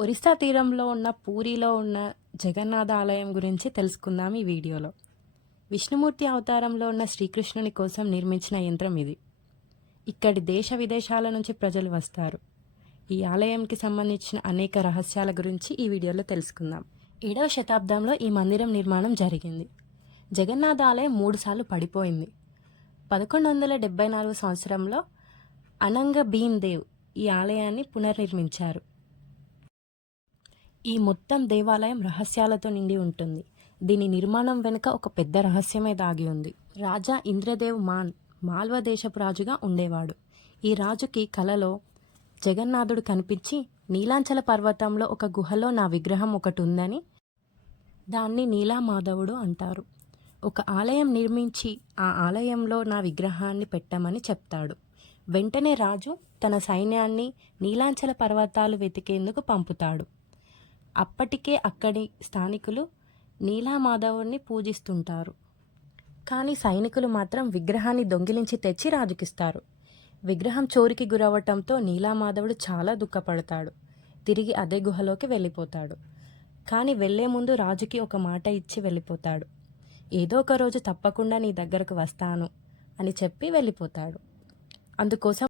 ఒరిస్సా తీరంలో ఉన్న పూరిలో ఉన్న జగన్నాథ ఆలయం గురించి తెలుసుకుందాం ఈ వీడియోలో. విష్ణుమూర్తి అవతారంలో ఉన్న శ్రీకృష్ణుని కోసం నిర్మించిన యంత్రం ఇది. ఇక్కడి దేశ విదేశాల నుంచి ప్రజలు వస్తారు. ఈ ఆలయంకి సంబంధించిన అనేక రహస్యాల గురించి ఈ వీడియోలో తెలుసుకుందాం. ఏడవ శతాబ్దంలో ఈ మందిరం నిర్మాణం జరిగింది. జగన్నాథ ఆలయం మూడుసార్లు పడిపోయింది. పదకొండు వందల డెబ్బై నాలుగు సంవత్సరంలో అనంగ భీమ్ దేవ్ ఈ ఆలయాన్ని పునర్నిర్మించారు. ఈ మొత్తం దేవాలయం రహస్యాలతో నిండి ఉంటుంది. దీని నిర్మాణం వెనుక ఒక పెద్ద రహస్యమే దాగి ఉంది. రాజా ఇంద్రదేవ్ మాన్ మాల్వ దేశపు రాజుగా ఉండేవాడు. ఈ రాజుకి కలలో జగన్నాథుడు కనిపించి నీలాంచల పర్వతంలో ఒక గుహలో నా విగ్రహం ఒకటి ఉందని దాన్ని నీలామాధవుడు అంటారు. ఒక ఆలయం నిర్మించి ఆ ఆలయంలో నా విగ్రహాన్ని పెట్టమని చెప్తాడు. వెంటనే రాజు తన సైన్యాన్ని నీలాంచల పర్వతాలు వెతికేందుకు పంపుతాడు. అప్పటికే అక్కడి స్థానికులు నీలామాధవుడిని పూజిస్తుంటారు. కానీ సైనికులు మాత్రం విగ్రహాన్ని దొంగిలించి తెచ్చి రాజుకిస్తారు. విగ్రహం చోరికి గురవటంతో నీలామాధవుడు చాలా దుఃఖపడతాడు. తిరిగి అదే గుహలోకి వెళ్ళిపోతాడు. కానీ వెళ్ళే ముందు రాజుకి ఒక మాట ఇచ్చి వెళ్ళిపోతాడు. ఏదో ఒక రోజు తప్పకుండా నీ దగ్గరకు వస్తాను అని చెప్పి వెళ్ళిపోతాడు. అందుకోసం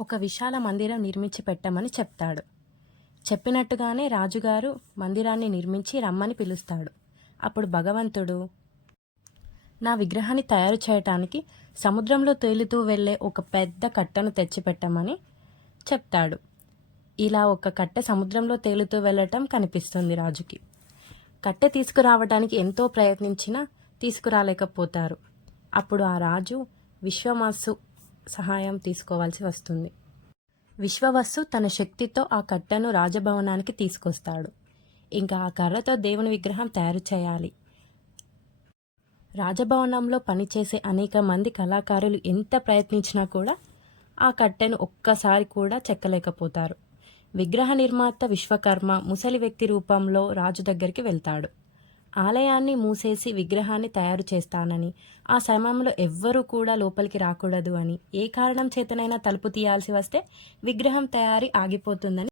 ఒక విశాల మందిరం నిర్మించి పెట్టమని చెప్తాడు. చెప్పినట్టుగానే రాజుగారు మందిరాన్ని నిర్మించి రమ్మని పిలుస్తాడు. అప్పుడు భగవంతుడు నా విగ్రహాన్ని తయారు చేయటానికి సముద్రంలో తేలుతూ వెళ్ళే ఒక పెద్ద కట్టను తెచ్చిపెట్టమని చెప్తాడు. ఇలా ఒక కట్టె సముద్రంలో తేలుతూ వెళ్ళటం కనిపిస్తుంది రాజుకి. కట్టె తీసుకురావడానికి ఎంతో ప్రయత్నించినా తీసుకురాలేకపోతారు. అప్పుడు ఆ రాజు విశ్వమాసు సహాయం తీసుకోవాల్సి వస్తుంది. విశ్వవస్సు తన శక్తితో ఆ కట్టను రాజభవనానికి తీసుకొస్తాడు. ఇంకా ఆ కర్రతో దేవుని విగ్రహం తయారు చేయాలి. రాజభవనంలో పనిచేసే అనేక మంది కళాకారులు ఎంత ప్రయత్నించినా కూడా ఆ కట్టెను ఒక్కసారి కూడా చెక్కలేకపోతారు. విగ్రహ నిర్మాత విశ్వకర్మ ముసలి వ్యక్తి రూపంలో రాజు దగ్గరికి వెళ్తాడు. ఆలయాన్ని మూసేసి విగ్రహాన్ని తయారు చేస్తానని ఆ సమయంలో ఎవ్వరూ కూడా లోపలికి రాకూడదు అని ఏ కారణం చేతనైనా తలుపు తీయాల్సి వస్తే విగ్రహం తయారీ ఆగిపోతుందని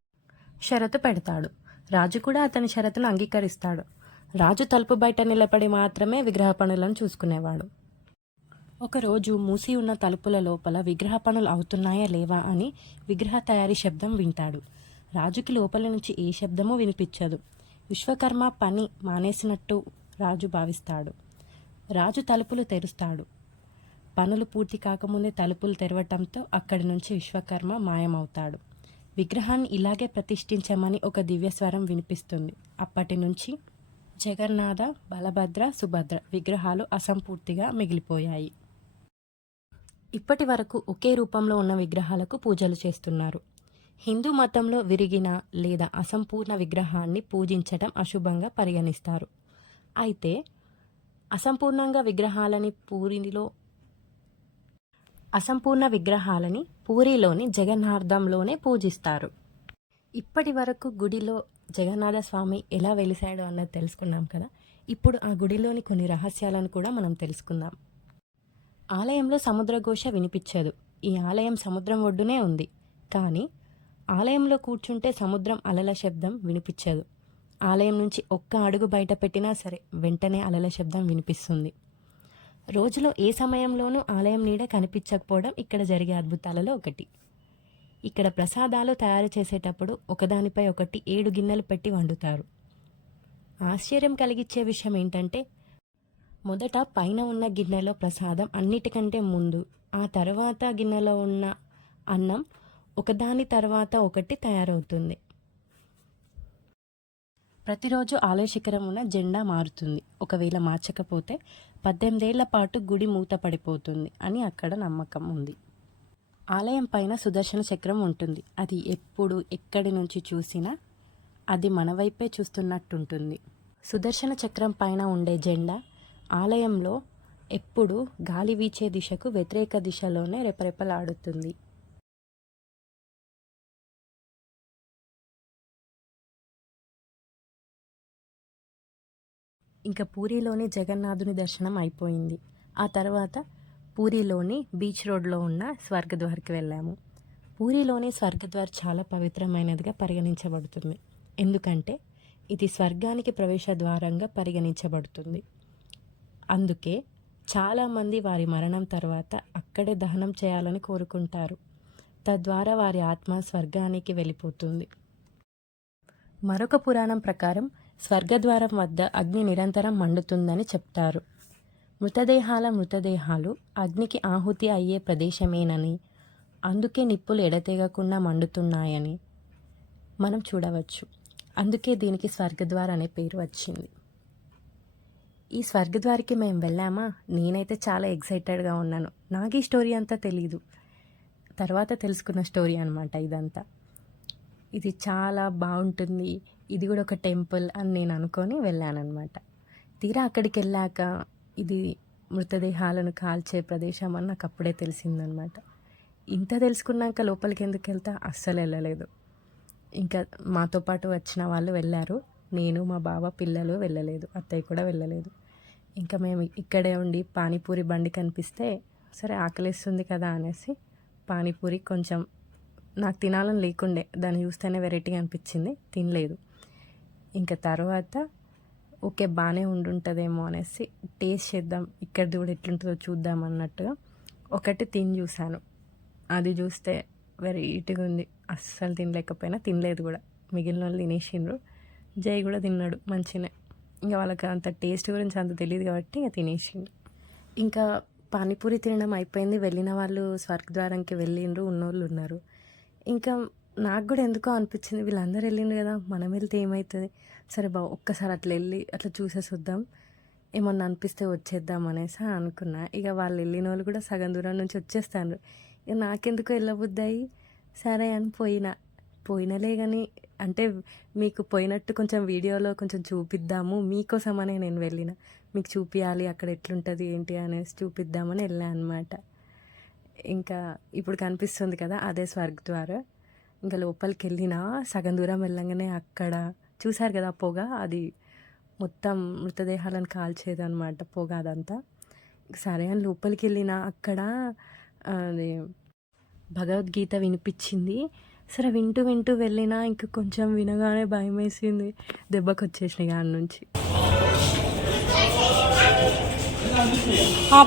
షరతు పెడతాడు. రాజు కూడా అతని షరతును అంగీకరిస్తాడు. రాజు తలుపు బయట నిలబడి మాత్రమే విగ్రహ పనులను చూసుకునేవాడు. ఒకరోజు మూసి ఉన్న తలుపుల లోపల విగ్రహ పనులు అవుతున్నాయా లేవా అని విగ్రహ తయారీ శబ్దం వింటాడు. రాజుకి లోపల నుంచి ఏ శబ్దమూ వినిపించదు. విశ్వకర్మ పని మానేసినట్టు రాజు భావిస్తాడు. రాజు తలుపులు తెరుస్తాడు. పనులు పూర్తి కాకముందే తలుపులు తెరవటంతో అక్కడి నుంచి విశ్వకర్మ మాయమవుతాడు. విగ్రహాన్ని ఇలాగే ప్రతిష్ఠించమని ఒక దివ్యస్వరం వినిపిస్తుంది. అప్పటి నుంచి జగన్నాథ బలభద్ర సుభద్ర విగ్రహాలు అసంపూర్తిగా మిగిలిపోయాయి. ఇప్పటి వరకు ఒకే రూపంలో ఉన్న విగ్రహాలకు పూజలు చేస్తున్నారు. హిందూ మతంలో విరిగిన లేదా అసంపూర్ణ విగ్రహాన్ని పూజించటం అశుభంగా పరిగణిస్తారు. అయితే అసంపూర్ణంగా విగ్రహాలని పూరిలో అసంపూర్ణ విగ్రహాలని పూరిలోని జగన్నార్థంలోనే పూజిస్తారు. ఇప్పటి వరకు గుడిలో జగన్నాథ స్వామి ఎలా వెలిశాడో అన్నది తెలుసుకున్నాం కదా. ఇప్పుడు ఆ గుడిలోని కొన్ని రహస్యాలను కూడా మనం తెలుసుకుందాం. ఆలయంలో సముద్రఘోష వినిపించదు. ఈ ఆలయం సముద్రం ఒడ్డునే ఉంది. కానీ ఆలయంలో కూర్చుంటే సముద్రం అలల శబ్దం వినిపించదు. ఆలయం నుంచి ఒక్క అడుగు బయట పెట్టినా సరే వెంటనే అలల శబ్దం వినిపిస్తుంది. రోజులో ఏ సమయంలోనూ ఆలయం నీడ కనిపించకపోవడం ఇక్కడ జరిగే అద్భుతాలలో ఒకటి. ఇక్కడ ప్రసాదాలు తయారు చేసేటప్పుడు ఒకదానిపై ఒకటి ఏడు గిన్నెలు పెట్టి వండుతారు. ఆశ్చర్యం కలిగించే విషయం ఏంటంటే మొదట పైన ఉన్న గిన్నెలో ప్రసాదం అన్నిటికంటే ముందు ఆ తర్వాత గిన్నెలో ఉన్న అన్నం ఒకదాని తర్వాత ఒకటి తయారవుతుంది. ప్రతిరోజు ఆలయ శిఖరమున జెండా మారుతుంది. ఒకవేళ మార్చకపోతే పద్దెనిమిదేళ్ళ పాటు గుడి మూత పడిపోతుంది అని అక్కడ నమ్మకం ఉంది. ఆలయం పైన సుదర్శన చక్రం ఉంటుంది. అది ఎప్పుడు ఎక్కడి నుంచి చూసినా అది మన వైపే చూస్తున్నట్టుంటుంది. సుదర్శన చక్రం పైన ఉండే జెండా ఆలయంలో ఎప్పుడు గాలి వీచే దిశకు వ్యతిరేక దిశలోనే రెపరెపలాడుతుంది. ఇంకా పూరిలోని జగన్నాథుని దర్శనం అయిపోయింది. ఆ తర్వాత పూరిలోని బీచ్ రోడ్లో ఉన్న స్వర్గద్వార్కి వెళ్ళాము. పూరిలోని స్వర్గద్వార్ చాలా పవిత్రమైనదిగా పరిగణించబడుతుంది. ఎందుకంటే ఇది స్వర్గానికి ప్రవేశ ద్వారంగా పరిగణించబడుతుంది. అందుకే చాలామంది వారి మరణం తర్వాత అక్కడే దహనం చేయాలని కోరుకుంటారు. తద్వారా వారి ఆత్మ స్వర్గానికి వెళ్ళిపోతుంది. మరొక పురాణం ప్రకారం స్వర్గద్వారం వద్ద అగ్ని నిరంతరం మండుతుందని చెప్తారు. మృతదేహాల మృతదేహాలు అగ్నికి ఆహుతి అయ్యే ప్రదేశమేనని అందుకే నిప్పులు ఎడతెగకుండా మండుతున్నాయని మనం చూడవచ్చు. అందుకే దీనికి స్వర్గద్వార అనే పేరు వచ్చింది. ఈ స్వర్గద్వారికి మేము వెళ్ళామా? నేనైతే చాలా ఎక్సైటెడ్గా ఉన్నాను. నాకు ఈ స్టోరీ అంతా తెలీదు. తర్వాత తెలుసుకున్న స్టోరీ అనమాట ఇదంతా. ఇది చాలా బాగుంటుంది ఇది కూడా ఒక టెంపుల్ అని నేను అనుకొని వెళ్ళానన్నమాట. తీరా అక్కడికి వెళ్ళాక ఇది మృతదేహాలను కాల్చే ప్రదేశం అని నాకు అప్పుడే తెలిసిందనమాట ఇంత తెలుసుకున్నాక లోపలికి ఎందుకు వెళ్తా? అస్సలు వెళ్ళలేదు. ఇంకా మాతో పాటు వచ్చిన వాళ్ళు వెళ్ళారు. నేను మా బావ పిల్లలు వెళ్ళలేదు. అత్తయ్య కూడా వెళ్ళలేదు. ఇంకా మేము ఇక్కడే ఉండి పానీపూరి బండి కనిపిస్తే సరే ఆకలిస్తుంది కదా అనేసి పానీపూరి కొంచెం నాకు తినాలని లేకుండే దాన్ని చూస్తేనే వెరైటీగా అనిపించింది తినలేదు. ఇంకా తర్వాత ఓకే బాగానే ఉండుంటుందేమో అనేసి టేస్ట్ చేద్దాం ఇక్కడిది కూడా ఎట్లుంటుందో చూద్దాం అన్నట్టుగా ఒకటి తిని చూశాను. అది చూస్తే వెరైటీగా ఉంది. అస్సలు తినలేకపోయినా తినలేదు కూడా. మిగిలిన వాళ్ళు తినేసిండ్రు. జై కూడా తిన్నాడు మంచిగానే. ఇంకా వాళ్ళకి అంత టేస్ట్ గురించి అంత తెలియదు కాబట్టి ఇంకా తినేసిండు. ఇంకా పానీపూరి తినడం అయిపోయింది. వెళ్ళిన వాళ్ళు స్వర్గద్వారంకి వెళ్ళిండ్రు ఉన్నోళ్ళు ఉన్నారు. ఇంకా నాకు కూడా ఎందుకో అనిపించింది. వీళ్ళందరూ వెళ్ళిండ్రు కదా మనం వెళ్తే ఏమవుతుంది సరే బా ఒక్కసారి అట్లా వెళ్ళి అట్లా చూసేసి వద్దాం ఏమన్నా అనిపిస్తే వచ్చేద్దాం అనేసి అనుకున్నా. ఇక వాళ్ళు వెళ్ళిన వాళ్ళు కూడా సగం దూరం నుంచి వచ్చేస్తాను ఇక నాకెందుకు వెళ్ళబుద్దాయి. సరే అని పోయినా. పోయినలే కానీ అంటే మీకు పోయినట్టు కొంచెం వీడియోలో కొంచెం చూపిద్దాము. మీకోసమనే నేను వెళ్ళిన. మీకు చూపించాలి అక్కడ ఎట్లుంటుంది ఏంటి అనేసి చూపిద్దామని వెళ్ళాను అనమాట ఇంకా ఇప్పుడు కనిపిస్తుంది కదా అదే స్వర్గద్వార ఇంకా లోపలికి వెళ్ళినా సగం దూరం వెళ్ళంగానే అక్కడ చూశారు కదా పొగ? అది మొత్తం మృతదేహాలను కాల్చేది అనమాట పొగ అదంతా. సరే అని లోపలికి వెళ్ళిన అక్కడ అది భగవద్గీత వినిపించింది. సరే వింటూ వింటూ వెళ్ళినా ఇంక కొంచెం వినగానే భయం వేసింది దెబ్బకు వచ్చేసినాయి నుంచి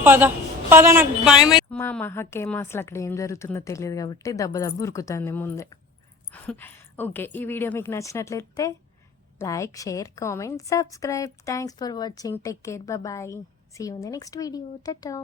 పద. పద నాకు భయం మా మహాకే అసలు అక్కడ ఏం జరుగుతుందో తెలియదు కాబట్టి దెబ్బ దెబ్బ ఉరుకుతుంది ముందే. ఓకే ఈ వీడియో మీకు నచ్చినట్లయితే like share comment subscribe. Thanks for watching. Take care. Bye see you in the next video tata